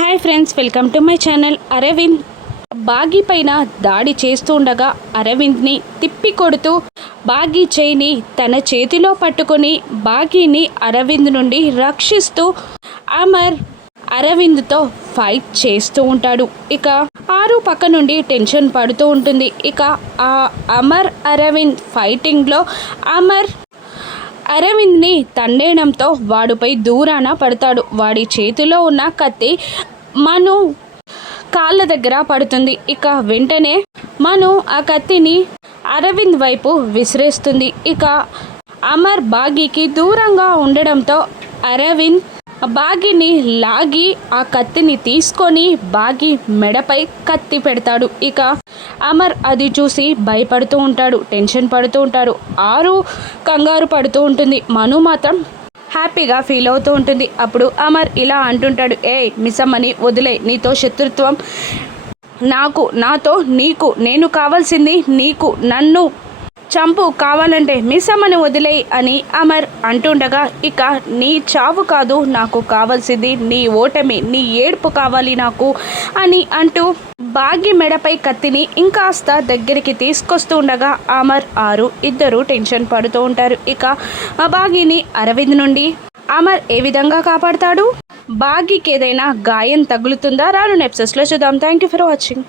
Hi friends, welcome to my channel. Arvind బాగీ పైన దాడి చేస్తూ ఉండగా అరవింద్ని తిప్పి కొడుతూ బాగీ చేయిని తన చేతిలో పట్టుకొని బాగీని అరవింద్ నుండి రక్షిస్తూ అమర్ అరవింద్తో ఫైట్ చేస్తూ ఉంటాడు. ఇక ఆరు పక్క నుండి టెన్షన్ పడుతూ ఉంటుంది. ఇక ఆ అమర్ అరవింద్ ఫైటింగ్లో అరవింద్ని తండేయడంతో వాడిపై దూరాన పడతాడు. వాడి చేతిలో ఉన్న కత్తి మను కాళ్ళ దగ్గర పడుతుంది. ఇక వెంటనే మను ఆ కత్తిని అరవింద్ వైపు విసిరేస్తుంది. ఇక అమర్ బాగీకి దూరంగా ఉండడంతో అరవింద్ బాగీని లాగి ఆ కత్తిని తీసుకొని బాగీ మెడపై కత్తి పెడతాడు. ఇక అమర్ అది చూసి భయపడుతూ ఉంటాడు, టెన్షన్ పడుతూ ఉంటాడు. ఆరు కంగారు పడుతూ ఉంటుంది. మను మాత్రం హ్యాపీగా ఫీల్ అవుతూ ఉంటుంది. అప్పుడు అమర్ ఇలా అంటుంటాడు, మిస్సమ్మని వదిలే, నీతో శత్రుత్వం నాతో నీకు, నేను కావాల్సింది నీకు, నన్ను చంపు, కావాలంటే మిస్సమ్మని వదిలేయి అని అమర్ అంటుండగా, ఇక నీ చావు కాదు నాకు కావాల్సింది, నీ ఓటమి, నీ ఏడుపు కావాలి నాకు అని అంటూ బాగీ మెడపై కత్తిని ఇంకాస్త దగ్గరికి తీసుకొస్తూ ఉండగా అమర్ ఆరు ఇద్దరు టెన్షన్ పడుతూ ఉంటారు. ఇక ఆ బాగీని అరవింద్ నుండి అమర్ ఏ విధంగా కాపాడతాడు? బాగీకి ఏదైనా గాయం తగులుతుందా? రాను ఎపిసోడ్స్లో చూద్దాం. Thank you for watching.